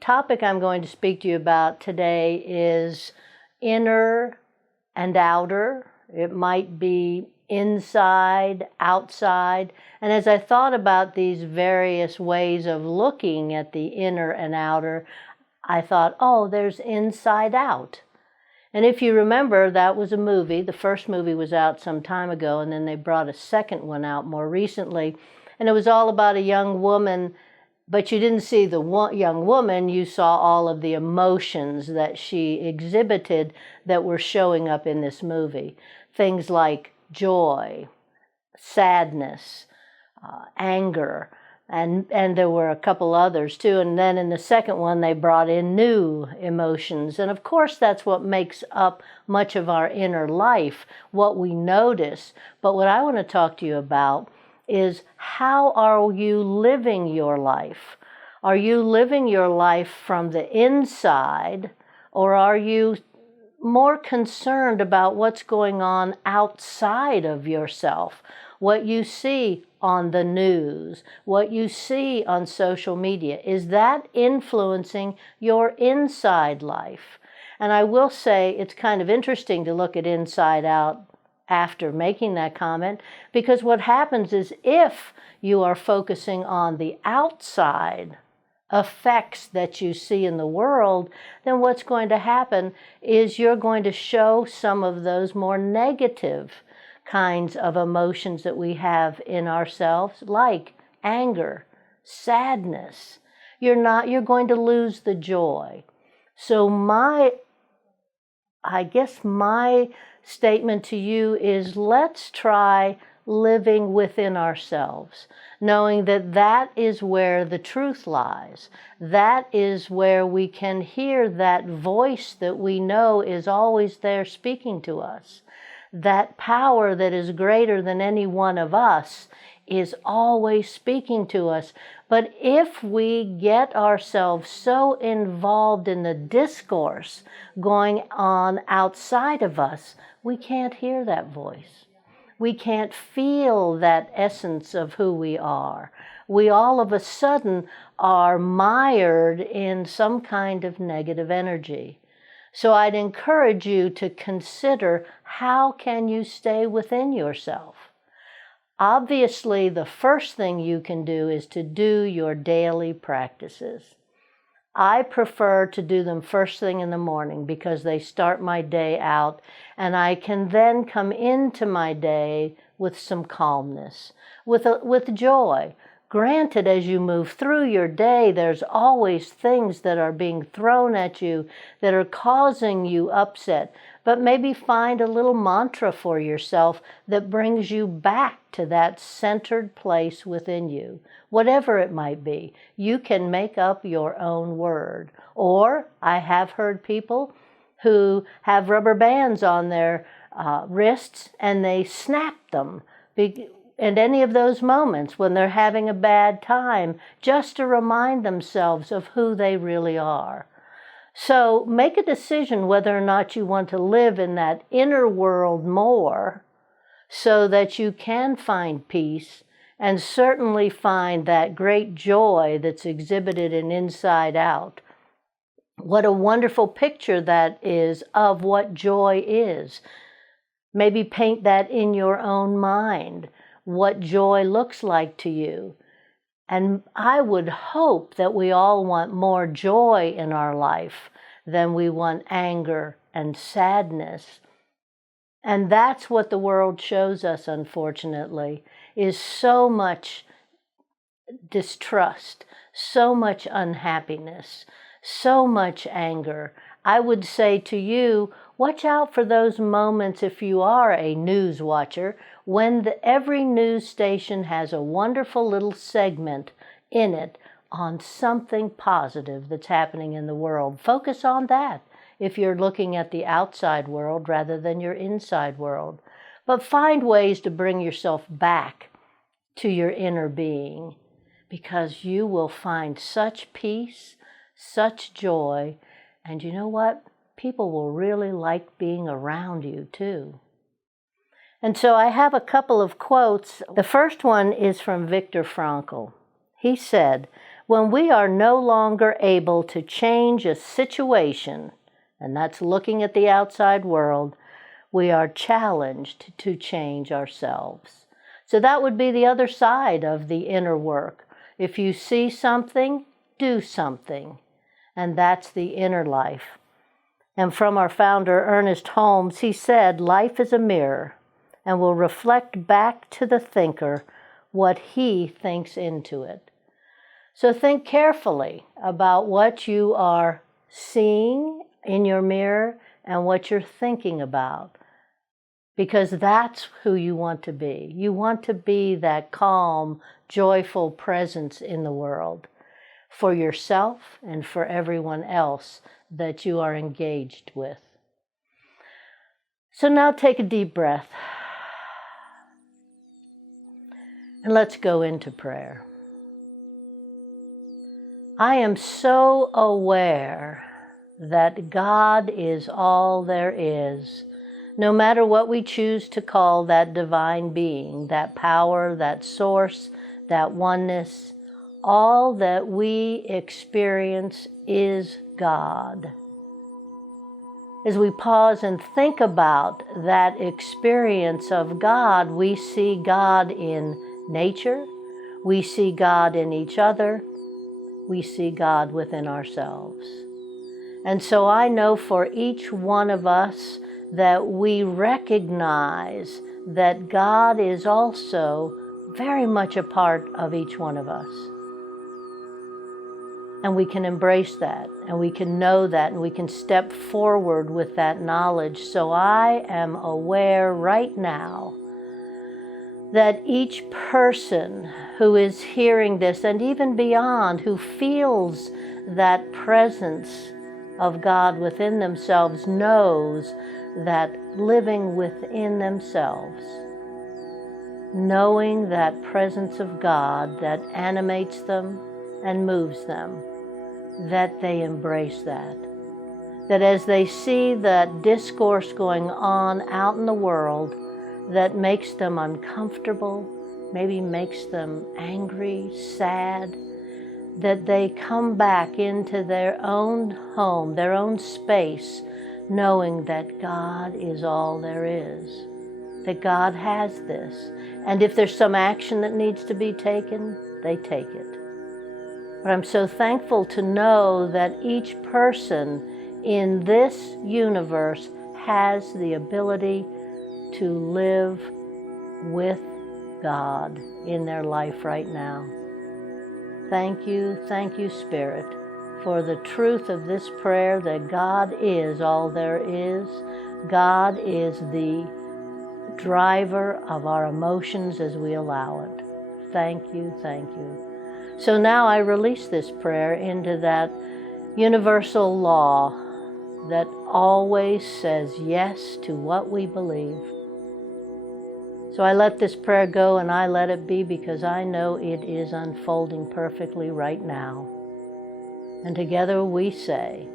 topic I'm going to speak to you about today is inner and outer. It might be inside, outside. And as I thought about these various ways of looking at the inner and outer, I thought, oh, there's Inside Out. And if you remember, that was a movie. The first movie was out some time ago, and then they brought a second one out more recently. And it was all about a young woman, but you didn't see the young woman, you saw all of the emotions that she exhibited that were showing up in this movie. Things like joy, sadness, anger, and there were a couple others too. And then in the second one, they brought in new emotions. And of course, that's what makes up much of our inner life, what we notice. But what I want to talk to you about is, how are you living your life? Are you living your life from the inside, or are you more concerned about what's going on outside of yourself? What you see on the news, what you see on social media, is that influencing your inside life? And I will say it's kind of interesting to look at Inside Out after making that comment, because what happens is, if you are focusing on the outside effects that you see in the world, then what's going to happen is you're going to show some of those more negative kinds of emotions that we have in ourselves, like anger, sadness. You're going to lose the joy. So I guess my statement to you is, let's try living within ourselves, knowing that that is where the truth lies. That is where we can hear that voice that we know is always there speaking to us. That power that is greater than any one of us is always speaking to us. But if we get ourselves so involved in the discourse going on outside of us, we can't hear that voice. We can't feel that essence of who we are. We all of a sudden are mired in some kind of negative energy. So I'd encourage you to consider, how can you stay within yourself? Obviously, the first thing you can do is to do your daily practices. I prefer to do them first thing in the morning because they start my day out, and I can then come into my day with some calmness, with joy. Granted, as you move through your day, there's always things that are being thrown at you that are causing you upset. But maybe find a little mantra for yourself that brings you back to that centered place within you. Whatever it might be, you can make up your own word. Or I have heard people who have rubber bands on their wrists, and they snap them at any of those moments when they're having a bad time, just to remind themselves of who they really are. So make a decision whether or not you want to live in that inner world more, so that you can find peace and certainly find that great joy that's exhibited in Inside Out. What a wonderful picture that is of what joy is. Maybe paint that in your own mind, what joy looks like to you. And I would hope that we all want more joy in our life than we want anger and sadness. And that's what the world shows us, unfortunately, is so much distrust, so much unhappiness, so much anger. I would say to you, watch out for those moments, if you are a news watcher, when every news station has a wonderful little segment in it on something positive that's happening in the world. Focus on that if you're looking at the outside world rather than your inside world. But find ways to bring yourself back to your inner being, because you will find such peace, such joy, and you know what? People will really like being around you too. And so I have a couple of quotes. The first one is from Viktor Frankl. He said, when we are no longer able to change a situation, and that's looking at the outside world, we are challenged to change ourselves. So that would be the other side of the inner work. If you see something, do something. And that's the inner life. And from our founder, Ernest Holmes, he said, life is a mirror and will reflect back to the thinker what he thinks into it. So think carefully about what you are seeing in your mirror and what you're thinking about, because that's who you want to be. You want to be that calm, joyful presence in the world for yourself and for everyone else that you are engaged with. So now take a deep breath and let's go into prayer. I am so aware that God is all there is, no matter what we choose to call that divine being, that power, that source, that oneness. All that we experience is God. As we pause and think about that experience of God, we see God in nature, we see God in each other, we see God within ourselves. And so I know for each one of us that we recognize that God is also very much a part of each one of us. And we can embrace that, and we can know that, and we can step forward with that knowledge. So I am aware right now that each person who is hearing this, and even beyond, who feels that presence of God within themselves, knows that living within themselves, knowing that presence of God that animates them and moves them, that they embrace that. That as they see that discourse going on out in the world that makes them uncomfortable, maybe makes them angry, sad, that they come back into their own home, their own space, knowing that God is all there is, that God has this. And if there's some action that needs to be taken, they take it. But I'm so thankful to know that each person in this universe has the ability to live with God in their life right now. Thank you, Spirit, for the truth of this prayer that God is all there is. God is the driver of our emotions as we allow it. Thank you, thank you. So now I release this prayer into that universal law that always says yes to what we believe. So I let this prayer go and I let it be because I know it is unfolding perfectly right now. And together we say,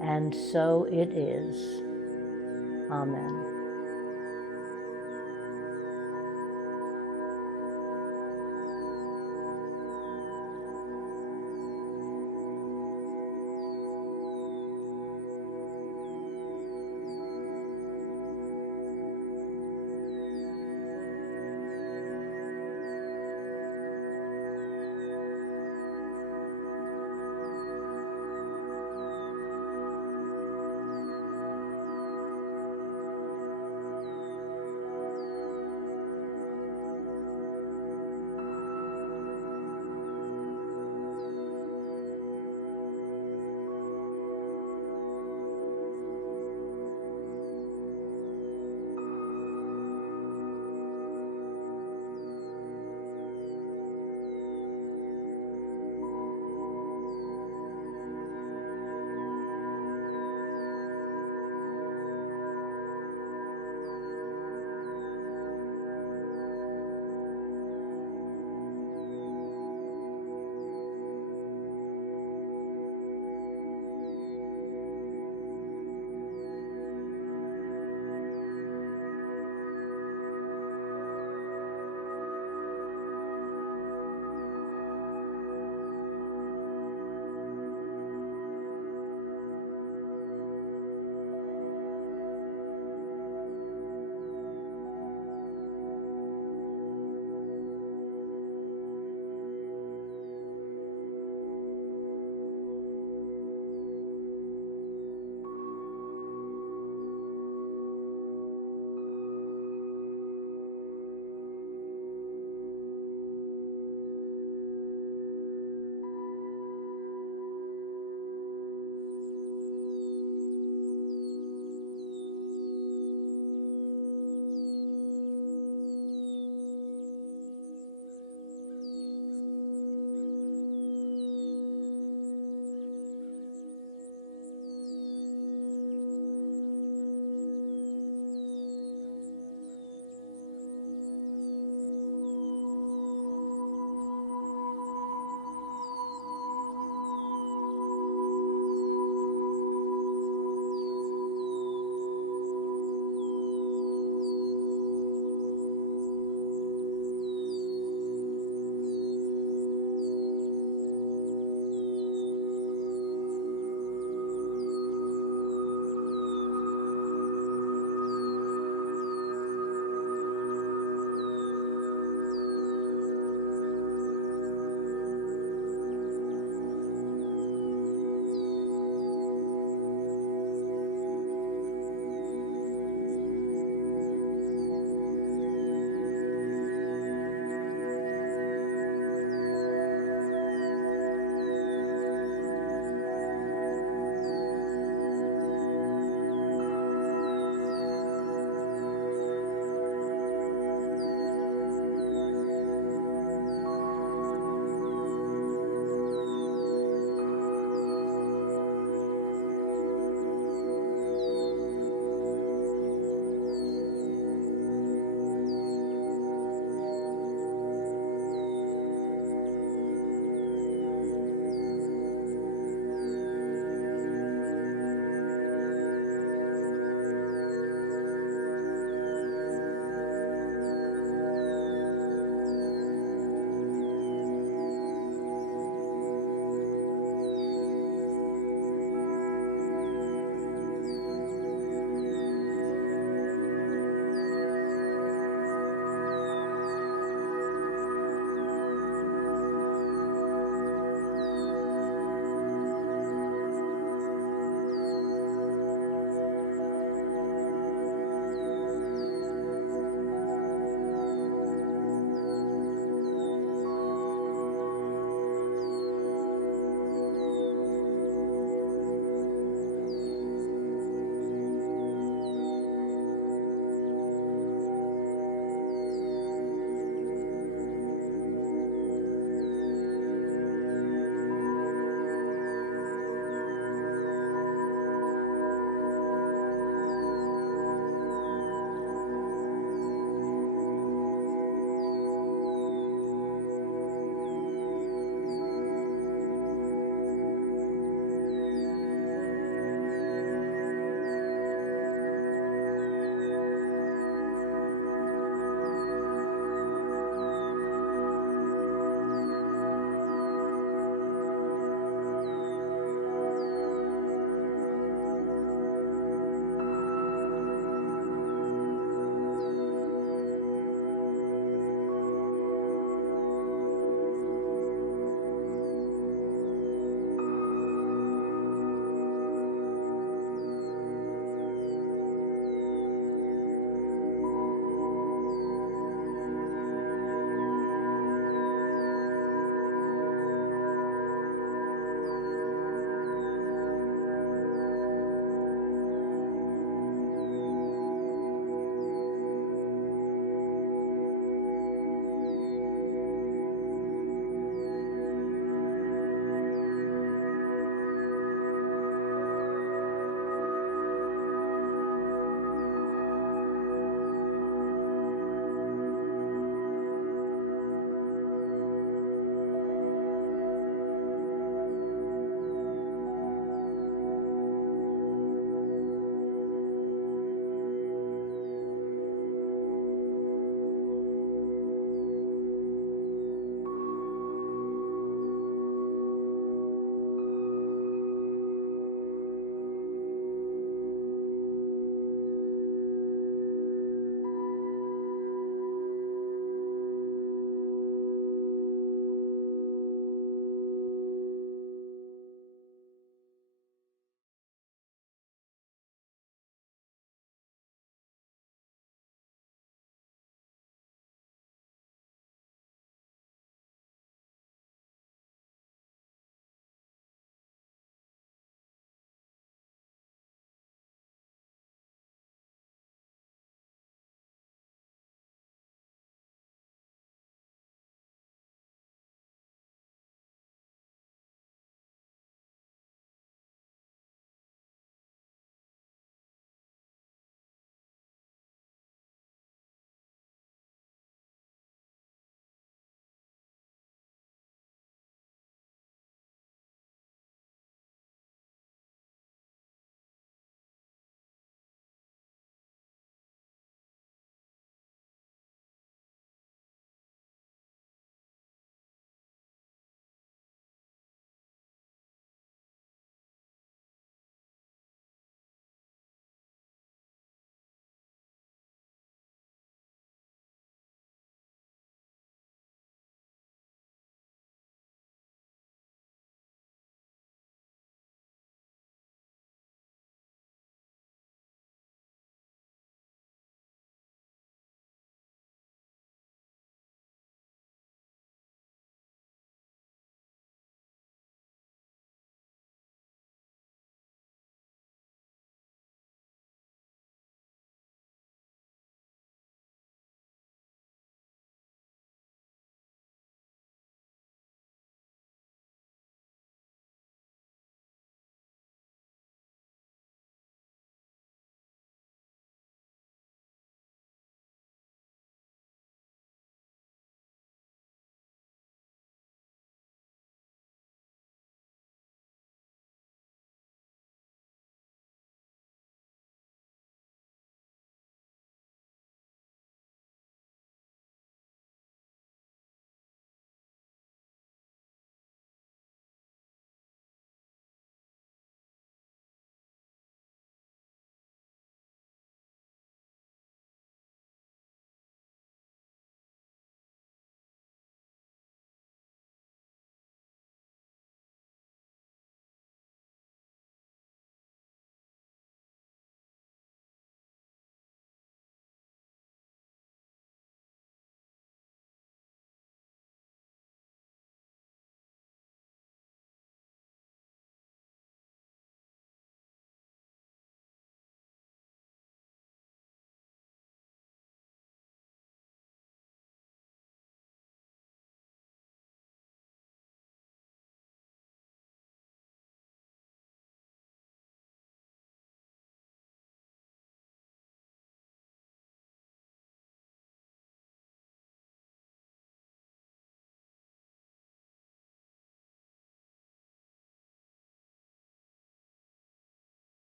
and so it is. Amen.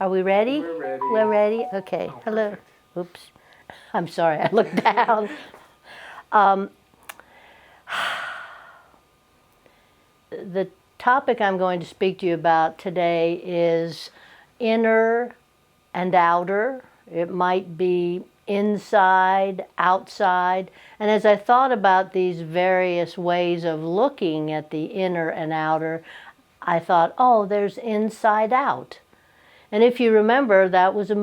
Are we ready? We're ready. We're ready? Okay. Oh, Hello. perfect. Oops. I'm sorry, I looked down. Um, the topic I'm going to speak to you about today is inner and outer. It might be inside, outside. And as I thought about these various ways of looking at the inner and outer, I thought, oh, there's inside out. And if you remember, that was a